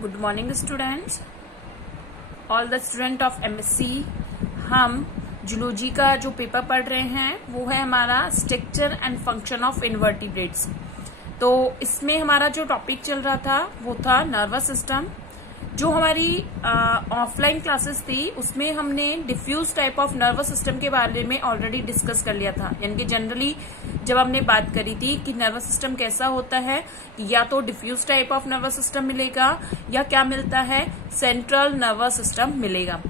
Good morning students, all the student of MSc. हम zoology का जो पेपर पढ़ रहे हैं वो है हमारा structure and function of invertebrates. तो इसमें हमारा जो टॉपिक चल रहा था वो था नर्वस सिस्टम। जो हमारी ऑफलाइन क्लासेस थी उसमें हमने diffuse type of nervous system के बारे में ऑलरेडी डिस्कस कर लिया था। यानी कि जनरली जब हमने बात करी थी कि नर्वस सिस्टम कैसा होता है, या तो diffuse type of nervous system मिलेगा या क्या मिलता है, सेंट्रल नर्वस सिस्टम मिलेगा।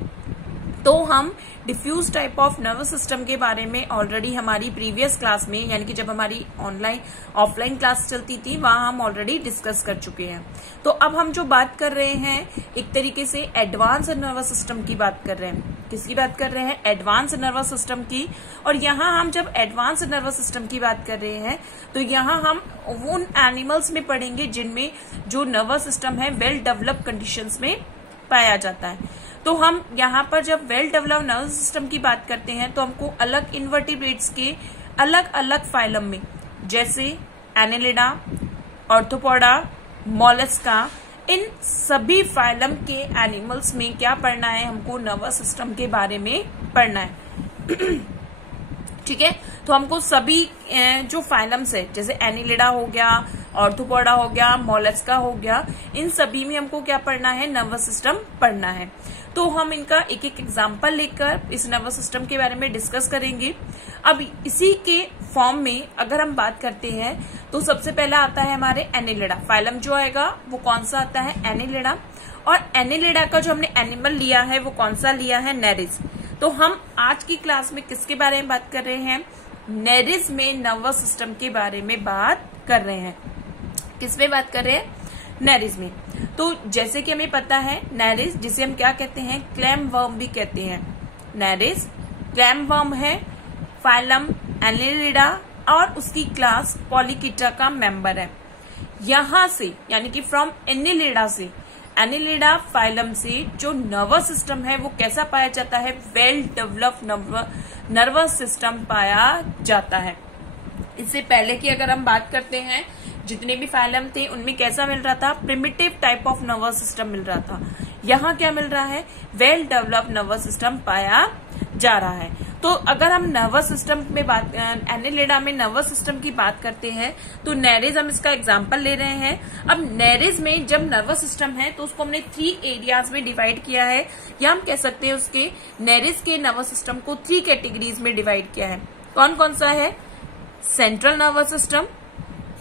तो हम diffuse type of nervous system के बारे में ऑलरेडी हमारी प्रीवियस क्लास में, यानी कि जब हमारी ऑफलाइन क्लास चलती थी वहां हम ऑलरेडी डिस्कस कर चुके हैं। तो अब हम जो बात कर रहे हैं एक तरीके से एडवांस नर्वस सिस्टम की बात कर रहे हैं। किसकी बात कर रहे हैं? एडवांस नर्वस सिस्टम की। और यहाँ हम जब एडवांस नर्वस सिस्टम की बात कर रहे हैं तो यहाँ हम उन एनिमल्स में पढ़ेंगे जिनमें जो नर्वस सिस्टम है वेल डेवलप्ड कंडीशंस में पाया जाता है। तो हम यहाँ पर जब वेल डेवलप्ड नर्वस सिस्टम की बात करते हैं तो हमको अलग इनवर्टिब्रेट्स के अलग अलग फाइलम में, जैसे एनेलिडा, ऑर्थोपोडा, मोलस्का, इन सभी फाइलम के एनिमल्स में क्या पढ़ना है, हमको नर्वस सिस्टम के बारे में पढ़ना है। ठीक है, तो हमको सभी जो फाइलम्स है जैसे एनिलिडा हो गया, ऑर्थोपोडा हो गया, मोलस्का हो गया, इन सभी में हमको क्या पढ़ना है, नर्वस सिस्टम पढ़ना है। तो हम इनका एक एक एग्जांपल लेकर इस नर्वस सिस्टम के बारे में डिस्कस करेंगे। अब इसी के फॉर्म में अगर हम बात करते हैं तो सबसे पहला आता है हमारे एनिलिडा। फाइलम जो आएगा वो कौन सा आता है, एनिलिडा। और एनिलिडा का जो हमने एनिमल लिया है वो कौन सा लिया है, नेरिस। तो हम आज की क्लास में किसके बारे में बात कर रहे हैं, नेरिस में नर्वस सिस्टम के बारे में बात कर रहे हैं। किसमें बात कर रहे हैं, नेरिस में। तो जैसे कि हमें पता है नेरिस, जिसे हम क्या कहते हैं, क्लैम वर्म भी कहते हैं। नेरिस क्लैम वर्म है, फाइलम एनिलिडा और उसकी क्लास पॉलीकिटा का मेंबर है। यहां से यानी कि फ्रॉम एनिलिडा से, एनिलिडा फाइलम से जो नर्वस सिस्टम है वो कैसा पाया जाता है, वेल डेवलप्ड नर्वस सिस्टम पाया जाता है। इससे पहले की अगर हम बात करते हैं जितने भी फाइलम थे उनमें कैसा मिल रहा था, primitive type of nervous system मिल रहा था। यहाँ क्या मिल रहा है, वेल डेवलप्ड नर्वस सिस्टम पाया जा रहा है। तो अगर हम नर्वस सिस्टम में बात, एनिलिडा में नर्वस सिस्टम की बात करते हैं तो नेरिस हम इसका एग्जांपल ले रहे हैं। अब नेरिस में जब नर्वस सिस्टम है तो उसको हमने 3 एरियाज में डिवाइड किया है, या हम कह सकते हैं उसके नेरिस के नर्वस सिस्टम को 3 कैटेगरीज में डिवाइड किया है। कौन कौन सा है, central nervous system,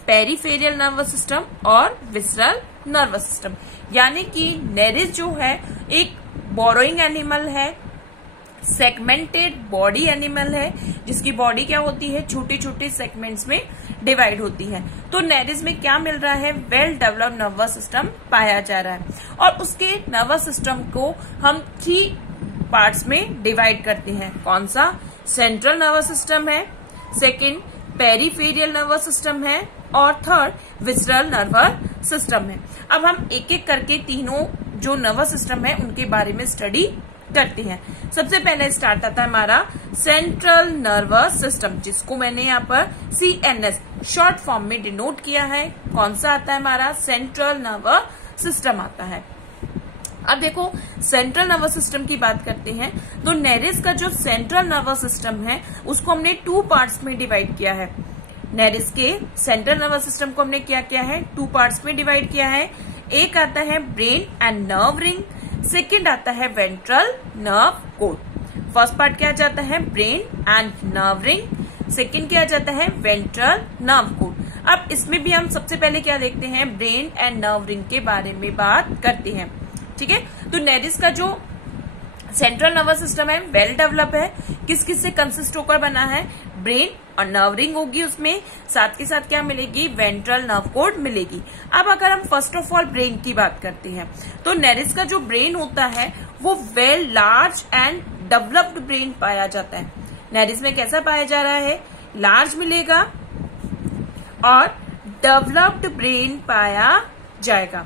peripheral nervous system और विसरल नर्वस सिस्टम। यानी कि नेरिस जो है एक बोरोइंग एनिमल है, सेगमेंटेड बॉडी एनिमल है, जिसकी बॉडी क्या होती है, छोटे छोटे सेगमेंट्स में डिवाइड होती है। तो नेरिस में क्या मिल रहा है, वेल डेवलप्ड नर्वस सिस्टम पाया जा रहा है। और उसके नर्वस सिस्टम को हम 3 पार्ट्स में डिवाइड करते हैं। कौन सा, सेंट्रल नर्वस सिस्टम है, सेकेंड पेरिफेरियल नर्वस सिस्टम है और थर्ड विसरल नर्वस सिस्टम है। अब हम एक एक करके तीनों जो नर्वस सिस्टम है उनके बारे में स्टडी करते हैं। सबसे पहले स्टार्ट आता है हमारा सेंट्रल नर्वस सिस्टम, जिसको मैंने यहाँ पर CNS शॉर्ट फॉर्म में डिनोट किया है। कौन सा आता है हमारा, सेंट्रल नर्वस सिस्टम आता है। अब देखो सेंट्रल नर्वस सिस्टम की बात करते हैं तो नेरिस का जो सेंट्रल नर्वस सिस्टम है उसको हमने 2 पार्ट्स में डिवाइड किया है। नेरिस के सेंट्रल नर्वस सिस्टम को हमने क्या किया है, 2 पार्ट्स में डिवाइड किया है। एक आता है brain and nerve ring, second आता है ventral nerve code. First part क्या जाता है, brain and nerve ring, second क्या जाता है, वेंट्रल नर्व कोड। अब इसमें भी हम सबसे पहले क्या देखते हैं, ब्रेन एंड नर्व रिंग के बारे में बात करते हैं। ठीक है, तो नेरिस का जो सेंट्रल नर्वस सिस्टम है वेल डेवलप है। किस किस से कंसिस्ट होकर बना है, ब्रेन और नर्व रिंग होगी, उसमें साथ के साथ क्या मिलेगी, वेंट्रल नर्व कोड मिलेगी। अब अगर हम फर्स्ट ऑफ ऑल ब्रेन की बात करते हैं तो नेरिस का जो ब्रेन होता है वो well large and developed brain पाया जाता है। नेरिस में कैसा पाया जा रहा है, लार्ज मिलेगा और डेवलप्ड ब्रेन पाया जाएगा।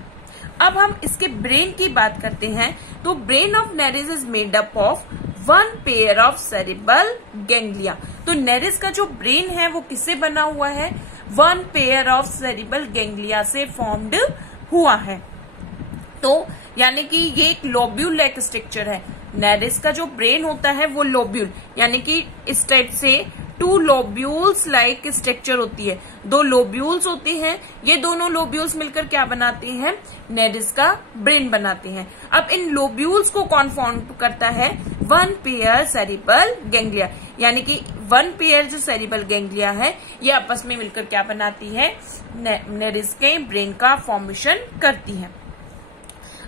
अब हम इसके ब्रेन की बात करते हैं तो brain of Nereis is made up of 1 pair of cerebral ganglia. तो नेरिस का जो ब्रेन है वो किससे बना हुआ है, 1 पेयर ऑफ सेरिब्रल गैंग्लिया से फॉर्म्ड हुआ है। तो यानी कि ये एक लोब्यूल लाइक स्ट्रक्चर है। नेरिस का जो ब्रेन होता है वो लोब्यूल यानी कि इस टाइप से 2 लोब्यूल्स लाइक स्ट्रक्चर होती है। 2 लोब्यूल्स होती हैं, ये दोनों लोब्यूल्स मिलकर क्या बनाते हैं? नेरिस का ब्रेन बनाते हैं। अब इन लोब्यूल्स को कौन फॉर्म करता है? 1 पेयर सेरिब्रल गैंग्लिया, यानी कि 1 पेयर जो सेरिब्रल गैंग्लिया है ये आपस में मिलकर क्या बनाती है? नेरिस के ब्रेन का फॉर्मेशन करती है।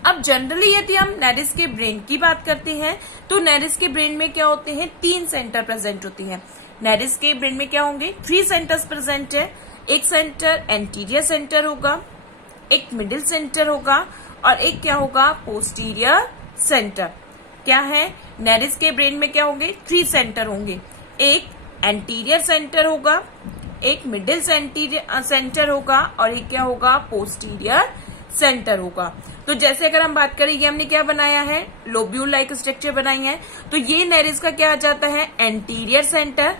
अब जनरली यदि हम नेरिस के ब्रेन की बात करते हैं तो नेरिस के ब्रेन में क्या होते हैं? 3 सेंटर प्रेजेंट होती हैं। नेरिस के ब्रेन में क्या होंगे? 3 सेंटर्स प्रेजेंट है। एक सेंटर एंटीरियर सेंटर होगा, एक मिडिल सेंटर होगा और एक क्या होगा? Posterior centre. क्या है? नेरिस के ब्रेन में क्या होंगे? 3 सेंटर होंगे। एक एंटीरियर सेंटर होगा, एक मिडिल सेंटर होगा और एक क्या होगा? पोस्टीरियर सेंटर होगा। तो जैसे अगर हम बात करें, ये हमने क्या बनाया है? लोब्यूल लाइक स्ट्रक्चर बनाई है। तो ये नेरिस का क्या आ जाता है? Anterior centre.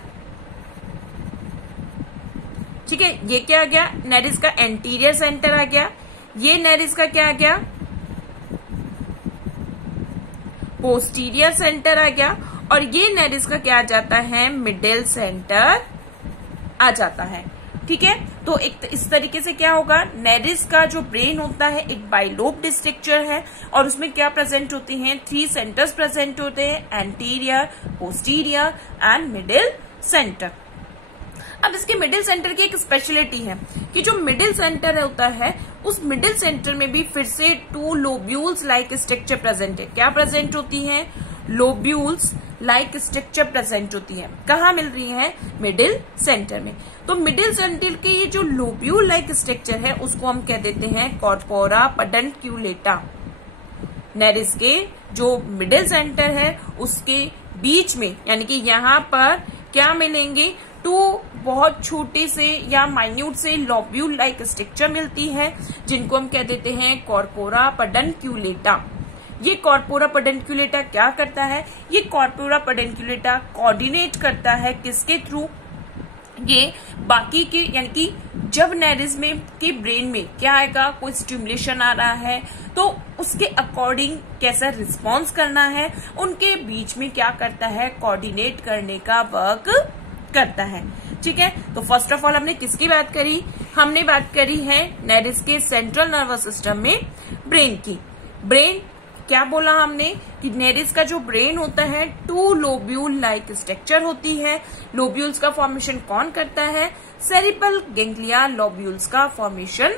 ठीक है, ये क्या आ गया? नेरिस का एंटीरियर सेंटर आ गया। ये नेरिस का क्या आ गया? पोस्टीरियर सेंटर आ गया। और ये नेरिस का क्या आ जाता है? मिडिल सेंटर आ जाता है। ठीक है, तो एक इस तरीके से क्या होगा? नेरिस का जो ब्रेन होता है एक बाइलोब्ड स्ट्रक्चर है और उसमें क्या प्रेजेंट होती हैं? 3 सेंटर्स प्रेजेंट होते हैं, anterior, posterior and middle centre. अब इसके मिडिल सेंटर की एक स्पेशलिटी है कि जो मिडिल सेंटर होता है उस मिडिल सेंटर में भी फिर से 2 लोब्यूल्स लाइक स्ट्रक्चर प्रेजेंट है। क्या प्रेजेंट होती है? लोब्यूल्स लाइक स्ट्रक्चर प्रेजेंट होती है। कहाँ मिल रही है? मिडिल सेंटर में। तो मिडिल सेंटर के ये जो लोब्यूल लाइक स्ट्रक्चर है उसको हम कह देते हैं कॉर्पोरा पेडंक्यूलेटा। नेरिस के जो मिडिल सेंटर है उसके बीच में यानी कि यहाँ पर क्या मिलेंगे? 2 बहुत छोटे से या माइन्यूट से लोब्यूल लाइक स्ट्रक्चर मिलती है जिनको हम कह देते हैं कॉर्पोरा पेडंक्यूलेटा। ये कॉर्पोरा पेडंक्यूलेटा क्या करता है? ये कॉर्पोरा पेडंक्यूलेटा कोऑर्डिनेट करता है किसके थ्रू? ये बाकी के यानी कि जब नेरिस में के ब्रेन में क्या आएगा? कोई स्टिमुलेशन आ रहा है तो उसके अकॉर्डिंग कैसा रिस्पॉन्स करना है, उनके बीच में क्या करता है? कोऑर्डिनेट करने का वर्क करता है। ठीक है, तो फर्स्ट ऑफ ऑल हमने किसकी बात करी? हमने बात करी है नेरिस के सेंट्रल नर्वस सिस्टम में ब्रेन की। ब्रेन क्या बोला हमने कि नेरिस का जो ब्रेन होता है 2 लोब्यूल लाइक स्ट्रक्चर होती है। लोब्यूल्स का फॉर्मेशन कौन करता है? सेरिब्रल गैंग्लिया लोब्यूल्स का फॉर्मेशन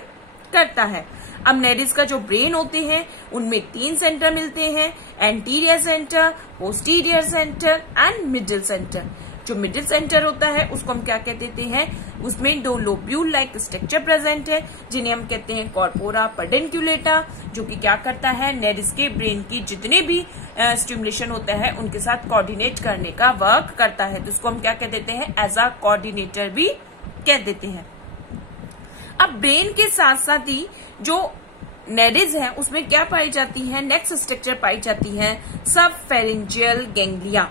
करता है। अब नेरिस का जो ब्रेन होते हैं उनमें 3 सेंटर मिलते हैं, anterior centre, posterior centre and middle centre. जो मिडिल सेंटर होता है उसको हम क्या कह देते हैं? उसमें 2 लोब्यूल लाइक स्ट्रक्चर प्रेजेंट है जिन्हें हम कहते हैं कॉर्पोरा पेडंक्यूलेटा, जो कि क्या करता है? नेरिस के ब्रेन की जितने भी स्टिमुलेशन होता है उनके साथ कोऑर्डिनेट करने का वर्क करता है। तो उसको हम क्या कह देते हैं? एज अ कोऑर्डिनेटर भी कह देते हैं। अब ब्रेन के साथ साथ ही जो नेरिस है उसमें क्या पाई जाती है? नेक्स्ट स्ट्रक्चर पाई जाती है सबफेरेंजियल गैंग्लिया।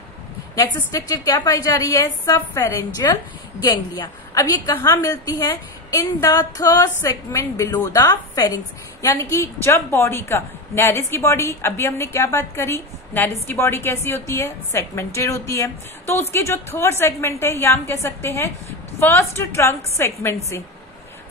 नेक्स्ट स्ट्रक्चर क्या पाई जा रही है? Subpharyngeal ganglia. अब ये कहाँ मिलती है? In the 3rd segment below the pharynx, यानी कि जब बॉडी का नेरिस की बॉडी, अभी हमने क्या बात करी? नेरिस की बॉडी कैसी होती है? सेगमेंटेड होती है। तो उसके जो 3rd सेगमेंट है या हम कह सकते हैं फर्स्ट ट्रंक सेगमेंट से,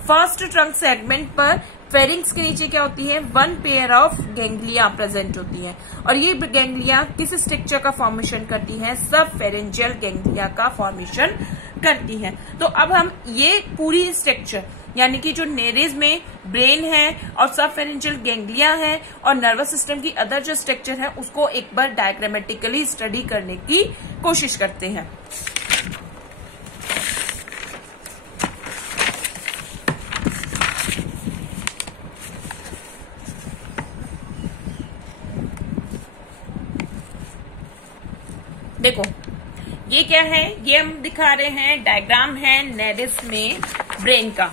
फर्स्ट ट्रंक सेगमेंट पर फेरिंग्स के नीचे क्या होती है? 1 पेयर ऑफ गैंग्लिया प्रेजेंट होती है और ये गैंग्लिया किस स्ट्रक्चर का फॉर्मेशन करती है? सबफेरेंजियल गैंग्लिया का फॉर्मेशन करती है। तो अब हम ये पूरी स्ट्रक्चर यानी कि जो नेरिस में ब्रेन है और सबफेरेंजियल गैंग्लिया है और नर्वस सिस्टम की अदर जो स्ट्रक्चर है उसको एक बार डायग्रामेटिकली स्टडी करने की कोशिश करते हैं। देखो ये क्या है? ये हम दिखा रहे हैं डायग्राम है नेरिस में ब्रेन का।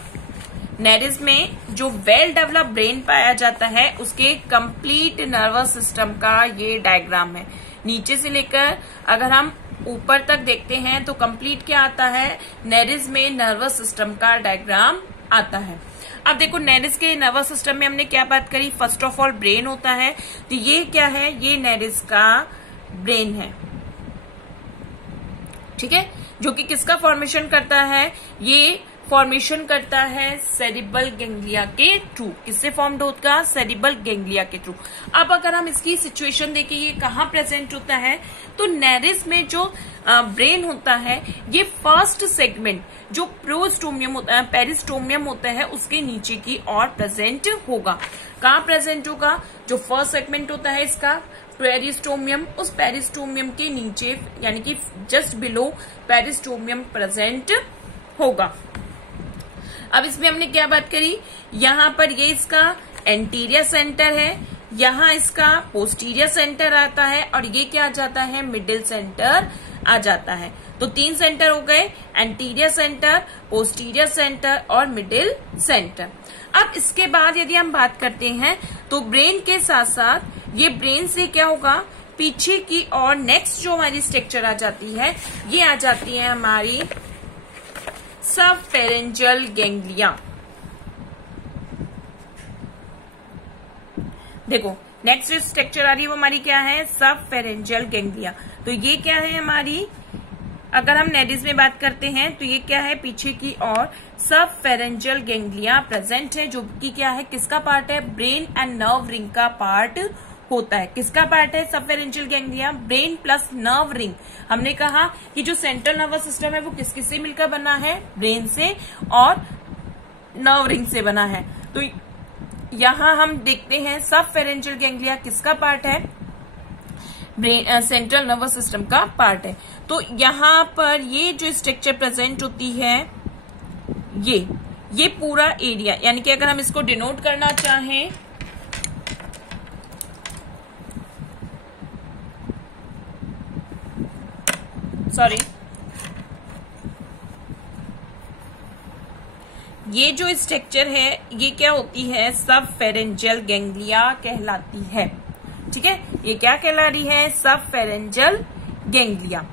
नेरिस में जो वेल डेवलप ब्रेन पाया जाता है उसके कंप्लीट नर्वस सिस्टम का ये डायग्राम है। नीचे से लेकर अगर हम ऊपर तक देखते हैं तो कंप्लीट क्या आता है? नेरिस में नर्वस सिस्टम का डायग्राम आता है। अब देखो नेरिस के नर्वस सिस्टम में हमने क्या बात करी, फर्स्ट ऑफ ऑल ब्रेन होता है, तो ये क्या है, ये नेरिस का ब्रेन है, ठीक है, जो कि किसका फॉर्मेशन करता है, ये फॉर्मेशन करता है सेरिबल गैंग्लिया के थ्रू। किससे फॉर्म्ड होगा, सेरिबल गैंग्लिया के थ्रू। अब अगर हम इसकी सिचुएशन देखें ये कहाँ प्रेजेंट होता है, तो नेरिस में जो ब्रेन होता है ये फर्स्ट सेगमेंट जो प्रोस्टोमियम होता है, पेरिस्टोमियम होता है, उसके नीचे की ओर प्रेजेंट होगा। कहाँ प्रेजेंट होगा, जो फर्स्ट सेगमेंट होता है इसका पेरिस्टोमियम, उस पेरिस्टोमियम के नीचे यानी कि जस्ट बिलो पेरिस्टोमियम प्रेजेंट होगा। अब इसमें हमने क्या बात करी, यहाँ पर ये इसका एंटीरियर सेंटर है, यहाँ इसका पोस्टीरियर सेंटर आता है, और ये क्या आ जाता है, मिडिल सेंटर आ जाता है। तो 3 सेंटर हो गए, एंटीरियर सेंटर, पोस्टीरियर सेंटर और मिडिल सेंटर। अब इसके बाद यदि हम बात करते हैं तो ब्रेन के साथ साथ ये ब्रेन से क्या होगा, पीछे की और नेक्स्ट जो हमारी स्ट्रक्चर आ जाती है, ये आ जाती है हमारी सबफेरेंजियल गैंग्लिया। देखो नेक्स्ट जो स्ट्रक्चर आ रही है वो हमारी क्या है, सबफेरेंजियल गैंग्लिया। तो ये क्या है हमारी, अगर हम नेरिस में बात करते हैं तो ये क्या है, पीछे की ओर सबफेरेंजियल गैंग्लिया प्रेजेंट है, जो कि क्या है, किसका पार्ट है, ब्रेन एंड नर्व रिंग का पार्ट होता है। किसका पार्ट है subpharyngeal ganglia, brain plus nerve ring. हमने कहा कि जो सेंट्रल नर्वस सिस्टम है वो किस किस से मिलकर बना है, ब्रेन से और नर्व रिंग से बना है। तो यहां हम देखते हैं सबफेरेंजियल गैंग्लिया किसका पार्ट है, ब्रेन सेंट्रल नर्वस सिस्टम का पार्ट है। तो यहां पर ये जो स्ट्रक्चर प्रेजेंट होती है, ये पूरा एरिया, यानी कि अगर हम इसको डिनोट करना चाहें, सॉरी, ये जो स्ट्रक्चर है ये क्या होती है, सबफेरेंजियल गैंग्लिया कहलाती है, ठीक है, ये क्या कहला रही है, सबफेरेंजियल गैंग्लिया।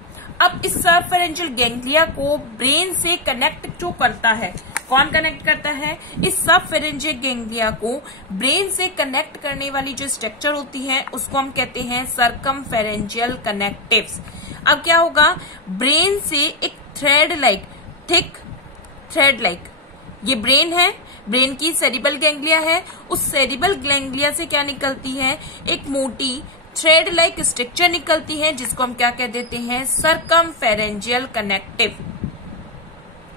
अब इस सबफेरेंजियल गैंग्लिया को ब्रेन से कनेक्ट जो करता है, कौन कनेक्ट करता है, इस सबफेरेंजियल गैंग्लिया को ब्रेन से कनेक्ट करने वाली जो स्ट्रक्चर होती है उसको हम कहते हैं सर्कमफेरेंजियल कनेक्टिव्स। अब क्या होगा, ब्रेन से एक thread like, thick thread like, ये ब्रेन है, ब्रेन की सेरिबल गैंग्लिया है, उस सेरिबल गैंग्लिया से क्या निकलती है, एक मोटी थ्रेड लाइक स्ट्रक्चर निकलती है, जिसको हम क्या कह देते हैं, सर्कमफेरेंजियल कनेक्टिव।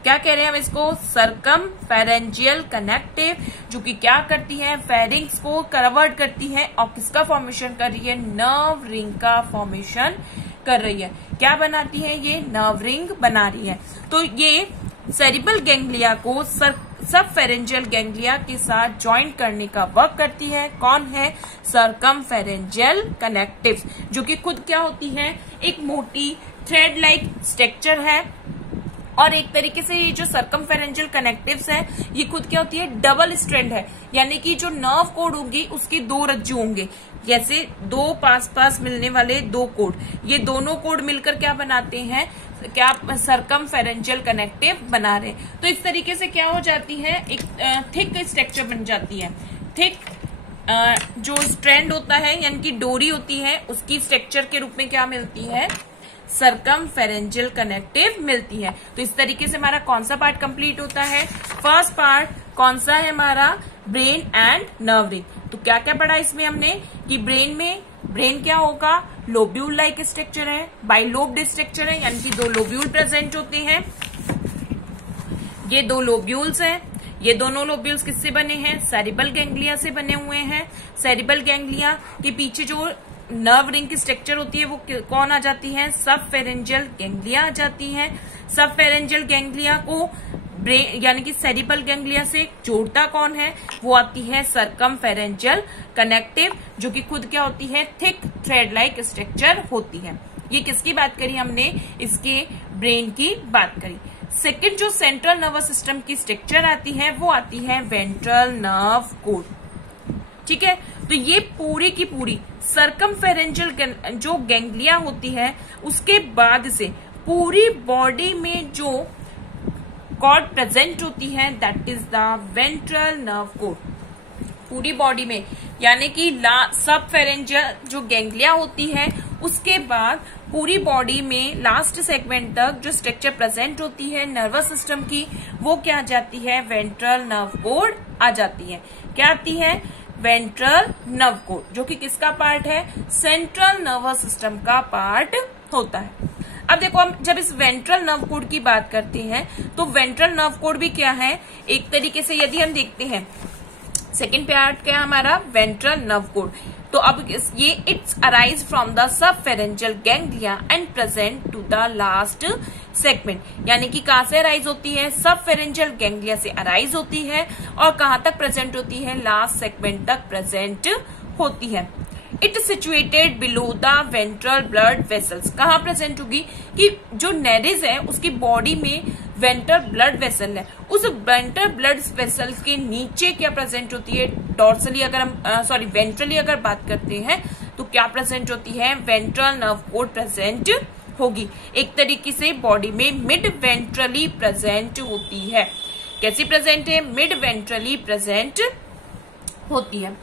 क्या कह रहे हैं हम इसको, सर्कमफेरेंजियल कनेक्टिव, जो कि क्या करती है, फेरिंग्स को कवर्ड करती है और किसका फॉर्मेशन कर रही है, नर्व रिंग का फॉर्मेशन कर रही है। क्या बनाती है, ये नर्व रिंग बना रही है। तो ये सेरिबल गैंग्लिया को सबफेरेंजियल गैंग्लिया के साथ ज्वाइंट करने का वर्क करती है। कौन है, सर्कमफेरेंजियल कनेक्टिव्स, जो कि खुद क्या होती है, एक मोटी थ्रेड लाइक स्ट्रक्चर है। और एक तरीके से ये जो सर्कमफेरेंजियल कनेक्टिव्स है ये खुद क्या होती है, डबल स्ट्रैंड है, यानी कि जो नर्व कोड होगी उसकी 2 रज्जू होंगे, जैसे 2 पास मिलने वाले 2 कोड, ये दोनों कोड मिलकर क्या बनाते हैं, क्या सर्कमफेरेंजियल कनेक्टिव बना रहे। तो इस तरीके से क्या हो जाती है, एक थिक स्ट्रक्चर बन जाती है। थिक जो स्ट्रैंड होता है यानी कि डोरी होती है, उसकी स्ट्रक्चर के रूप में क्या मिलती है, सर्कमफेरेंजियल कनेक्टिव मिलती है। तो इस तरीके से हमारा कौन सा पार्ट कंप्लीट होता है, फर्स्ट पार्ट कौन सा है हमारा, ब्रेन एंड नर्व रिंग। तो क्या क्या पढ़ा इसमें हमने कि ब्रेन क्या होगा, लोब्यूल लाइक स्ट्रक्चर है, बाइलोब्ड स्ट्रक्चर है, यानी कि 2 लोब्यूल प्रेजेंट होते हैं। ये 2 लोब्यूल्स हैं, ये दोनों लोब्यूल्स किससे बने हैं, सेरिबल गैंग्लिया से बने हुए हैं। सेरिबल गैंग्लिया के पीछे जो नर्व रिंग की स्ट्रक्चर होती है वो कौन आ जाती है, सबफेरेंजियल गैंग्लिया आ जाती है। सबफेरेंजियल गैंग्लिया को ब्रेन यानी कि सेरिबल गैंग्लिया से जोड़ता कौन है, वो आती है सर्कमफेरेंजियल कनेक्टिव, जो कि खुद क्या होती है, थिक थ्रेड लाइक स्ट्रक्चर होती है। ये किसकी बात करी हमने, इसके ब्रेन की बात करी। सेकंड जो सेंट्रल नर्वस सिस्टम की स्ट्रक्चर आती है वो आती है वेंट्रल नर्व कोड, ठीक है। तो ये पूरी की पूरी सर्कमफेरेंजियल जो गैंग्लिया होती है उसके बाद से पूरी बॉडी में जो कॉर्ड प्रेजेंट होती है, that is the ventral nerve cord. पूरी बॉडी में यानी कि सब फेरेंजियल जो गैंग्लिया होती है, उसके बाद पूरी बॉडी में लास्ट सेगमेंट तक जो स्ट्रक्चर प्रेजेंट होती है नर्वस सिस्टम की, वो क्या आ जाती है, वेंट्रल नर्व कॉर्ड आ जाती है। क्या आती है, वेंट्रल नर्व कॉर्ड, जो कि किसका पार्ट है, सेंट्रल नर्वस सिस्टम का पार्ट होता है। अब देखो, हम जब इस वेंट्रल नर्व कॉर्ड की बात करते हैं तो वेंट्रल नर्व कॉर्ड भी क्या है, एक तरीके से यदि हम देखते हैं सेकेंड पार्ट क्या है हमारा, वेंट्रल नर्व कॉर्ड। तो अब ये it's arise from the subpharyngeal ganglia and present to the last segment, यानी कि कहां से अराइज होती है, सब फेरेंजियल गैंग्लिया से अराइज होती है और कहां तक प्रेजेंट होती है, लास्ट सेगमेंट तक प्रेजेंट होती है। It situated below the ventral blood vessels, कहां प्रेजेंट होगी कि जो नेरिस है उसकी बॉडी में वेंट्रल ब्लड वेसल है, उस वेंट्रल ब्लड वेसल के नीचे क्या प्रेजेंट होती है, डॉर्सली अगर हम वेंट्रली अगर बात करते हैं तो क्या प्रेजेंट होती है, वेंट्रल नर्व कॉर्ड प्रेजेंट होगी। एक तरीके से बॉडी में मिड वेंट्रली प्रेजेंट होती है। कैसी प्रेजेंट है, मिड वेंट्रली प्रेजेंट होती है।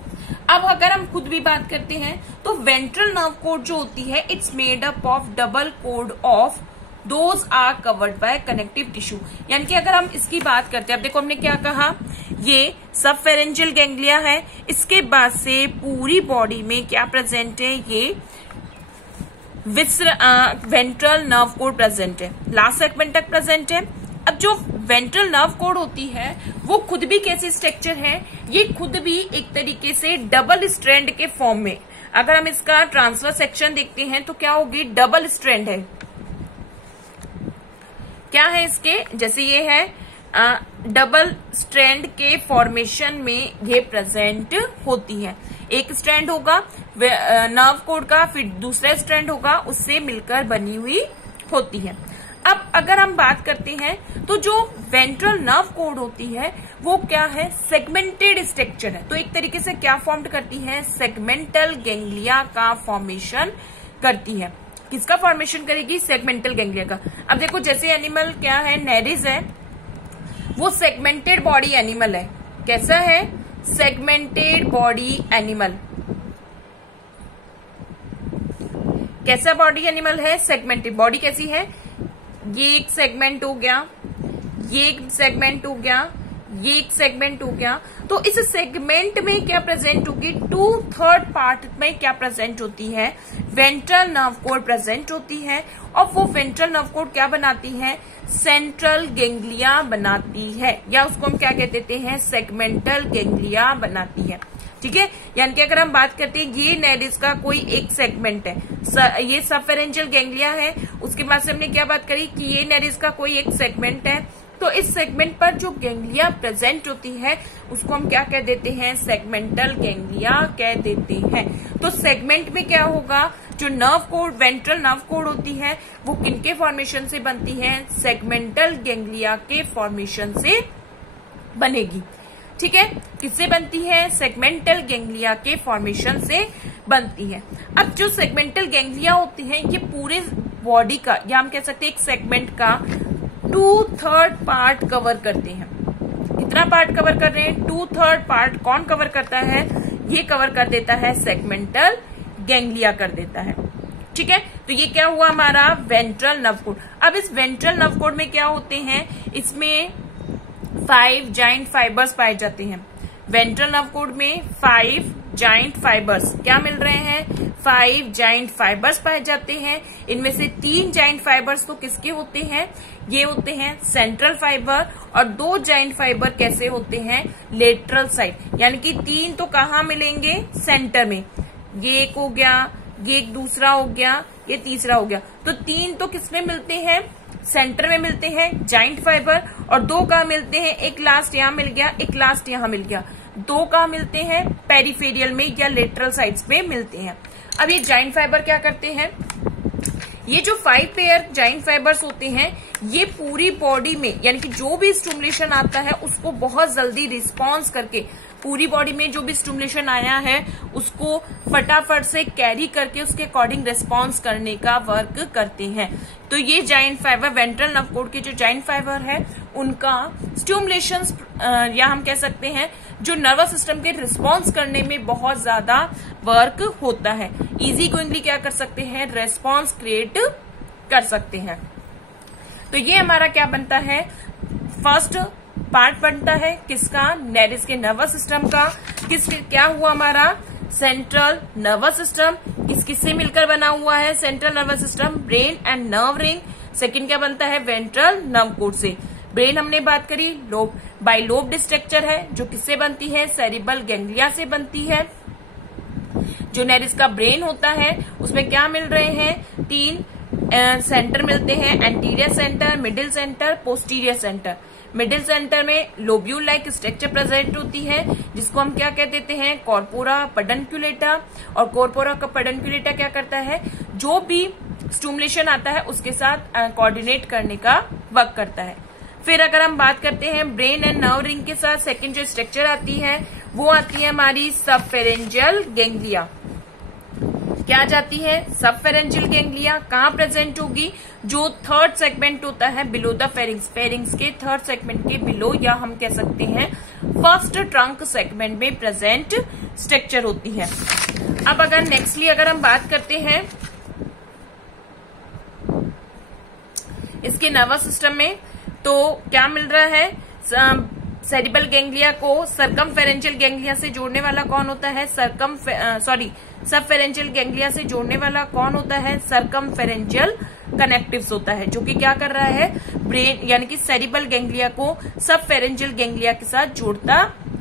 अब अगर हम खुद भी बात करते हैं तो वेंट्रल नर्व कॉर्ड जो होती है, it's made up of double cord of those are covered by connective tissue, यानी कि अगर हम इसकी बात करते हैं, अब देखो हमने क्या कहा, ये सब फेरेंजियल गैंग्लिया है, इसके बाद से पूरी बॉडी में क्या प्रेजेंट है, ये वेंट्रल नर्व कॉर्ड प्रेजेंट है, लास्ट सेगमेंट तक प्रेजेंट है। अब जो वेंट्रल नर्व कॉर्ड होती है वो खुद भी कैसी स्ट्रक्चर है, ये खुद भी एक तरीके से डबल स्ट्रैंड के फॉर्म में, अगर हम इसका ट्रांसफर सेक्शन देखते हैं तो क्या होगी, डबल स्ट्रैंड है। क्या है इसके, जैसे ये है डबल स्ट्रैंड के फॉर्मेशन में ये प्रेजेंट होती है। एक स्ट्रैंड होगा नर्व कॉर्ड का, फिर दूसरा स्ट्रैंड होगा, उससे मिलकर बनी हुई होती है। अब अगर हम बात करते हैं तो जो वेंट्रल नर्व कॉर्ड होती है वो क्या है, सेगमेंटेड स्ट्रक्चर है। तो एक तरीके से क्या फॉर्म करती है, सेगमेंटल गैंग्लिया का फॉर्मेशन करती है। किसका फॉर्मेशन करेगी, सेगमेंटल गैंग्लिया का। अब देखो जैसे एनिमल क्या है, नेरिस है, वो सेगमेंटेड बॉडी एनिमल है। कैसा है, सेगमेंटेड बॉडी एनिमल। कैसा बॉडी एनिमल है, सेगमेंटेड बॉडी। कैसी है, ये एक सेगमेंट हो गया, ये एक सेगमेंट हो गया, ये एक सेगमेंट हो गया। तो इस सेगमेंट में क्या प्रेजेंट होगी, 2/3 पार्ट में क्या प्रेजेंट होती है, वेंट्रल नर्व कॉर्ड प्रेजेंट होती है। और वो वेंट्रल नर्व कॉर्ड क्या बनाती है, सेंट्रल गैंग्लिया बनाती है, या उसको हम क्या कह देते हैं, सेगमेंटल गैंग्लिया बनाती है। ठीक है, यानी कि अगर हम बात करते हैं ये नेरिस का कोई एक सेगमेंट है, ये सब फेरेंजियल गैंग्लिया है, उसके बाद से हमने क्या बात करी कि ये नेरिस का कोई एक सेगमेंट है, तो इस सेगमेंट पर जो गैंग्लिया प्रेजेंट होती है उसको हम क्या कह देते हैं, सेगमेंटल गैंग्लिया कह देते हैं। तो सेगमेंट में क्या होगा, जो nerve cord ventral nerve cord होती है वो किनके फॉर्मेशन से बनती है, सेगमेंटल गैंग्लिया के फॉर्मेशन से बनेगी। ठीक है, किससे बनती है, सेगमेंटल गैंग्लिया के फॉर्मेशन से बनती है। अब जो सेगमेंटल गैंग्लिया होती है ये पूरे बॉडी का, या हम कह सकते हैं एक सेगमेंट का 2/3 पार्ट कवर करते हैं। कितना पार्ट कवर कर रहे हैं, 2/3 पार्ट। कौन कवर करता है, ये कवर कर देता है सेगमेंटल गैंग्लिया कर देता है। ठीक है, तो ये क्या हुआ हमारा वेंट्रल नर्व कॉर्ड। अब इस वेंट्रल नर्व कॉर्ड में क्या होते हैं, इसमें 5 जॉइंट फाइबर्स पाए जाते हैं। वेंट्रल नर्व कॉर्ड में 5 जॉइंट फाइबर्स क्या मिल रहे हैं, 5 जॉइंट फाइबर्स पाए जाते हैं। इनमें से 3 जॉइंट फाइबर्स तो किसके होते हैं, ये होते हैं सेंट्रल फाइबर, और 2 जॉइंट फाइबर कैसे होते हैं, लेटरल साइड। यानी कि 3 तो कहाँ मिलेंगे, सेंटर में। ये एक हो गया, ये एक दूसरा हो गया, ये तीसरा हो गया। तो 3 तो किसमें मिलते हैं, सेंटर में मिलते हैं जॉइंट फाइबर, और 2 कहाँ मिलते हैं, एक लास्ट यहाँ मिल गया, एक लास्ट यहाँ मिल गया। 2 कहाँ मिलते हैं, पेरिफेरियल में या लेटरल साइड्स में मिलते हैं। अब ये जॉइंट फाइबर क्या करते हैं, ये जो 5 पेयर जॉइंट फाइबर्स होते हैं ये पूरी बॉडी में, यानी कि जो भी स्टिमुलेशन आता है उसको बहुत जल्दी रिस्पॉन्स करके पूरी बॉडी में जो भी स्टिमुलेशन आया है उसको फटाफट से कैरी करके उसके अकॉर्डिंग रिस्पॉन्स करने का वर्क करते हैं। तो ये giant fibre, ventral nerve code के जो जाइंट फाइबर है उनका स्टिमुलेशन या हम कह सकते हैं जो नर्वस सिस्टम के रिस्पॉन्स करने में बहुत ज्यादा वर्क होता है। इजी गोइंगली क्या कर सकते हैं, रेस्पॉन्स क्रिएट कर सकते हैं। तो ये हमारा क्या बनता है, फर्स्ट पार्ट बनता है किसका, नेरिस के नर्वस सिस्टम का। क्या हुआ हमारा, सेंट्रल नर्वस सिस्टम किससे मिलकर बना हुआ है, central nervous system, brain and nerve ring. Second क्या बनता है, वेंट्रल नर्व कोड से। ब्रेन हमने बात करी, लोब बाइलोब्ड स्ट्रक्चर है जो किससे बनती है, सेरिबल गैंग्लिया से बनती है। जो नेरिस का ब्रेन होता है उसमें क्या मिल रहे हैं, 3 सेंटर मिलते हैं, anterior centre, middle centre, posterior centre. Middle centre में लोब्यूल लाइक स्ट्रक्चर प्रेजेंट होती है जिसको हम क्या कह देते हैं, कॉर्पोरा पेडुंकुलेटा। और कॉर्पोरा का पेडुंकुलेटा क्या करता है, जो भी स्टिमुलेशन आता है उसके साथ कोऑर्डिनेट करने का वर्क करता है। फिर अगर हम बात करते हैं ब्रेन एंड नर्व रिंग के साथ, सेकंड जो स्ट्रक्चर आती है वो आती है हमारी सबफेरेंजियल गैंग्लिया। क्या आ जाती है, सबफेरेंजियल गैंग्लिया। कहाँ प्रेजेंट होगी, जो थर्ड सेगमेंट होता है बिलो द फेरिंग्स, फेरिंग्स के थर्ड सेगमेंट के बिलो, या हम कह सकते हैं फर्स्ट ट्रंक सेगमेंट में प्रेजेंट स्ट्रक्चर होती है। अब अगर नेक्स्टली अगर हम बात करते हैं इसके नर्वस सिस्टम में, तो क्या मिल रहा है, सेरिबल गैंग्लिया को सर्कमफेरेंजियल गैंग्लिया से जोड़ने वाला कौन होता है, सबफेरेंजियल गैंग्लिया से जोड़ने वाला कौन होता है, सर्कमफेरेंजियल कनेक्टिव्स होता है, जो कि क्या कर रहा है, ब्रेन यानी कि सेरिबल गैंग्लिया को सबफेरेंजियल गैंग्लिया के साथ जोड़ता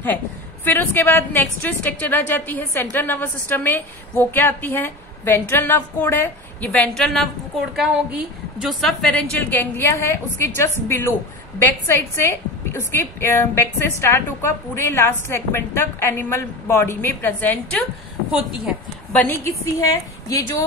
है। फिर उसके बाद नेक्स्ट जो स्ट्रक्चर आ जाती है सेंट्रल नर्वस सिस्टम में, वो क्या आती है, वेंट्रल नर्व कोड है। ये वेंट्रल नर्व कोड का होगी, जो सबफेरेंजियल गैंग्लिया है उसके जस्ट बिलो बैक साइड से, उसके बैक से स्टार्ट होकर पूरे लास्ट सेगमेंट तक एनिमल बॉडी में प्रेजेंट होती है। बनी किससी है, ये जो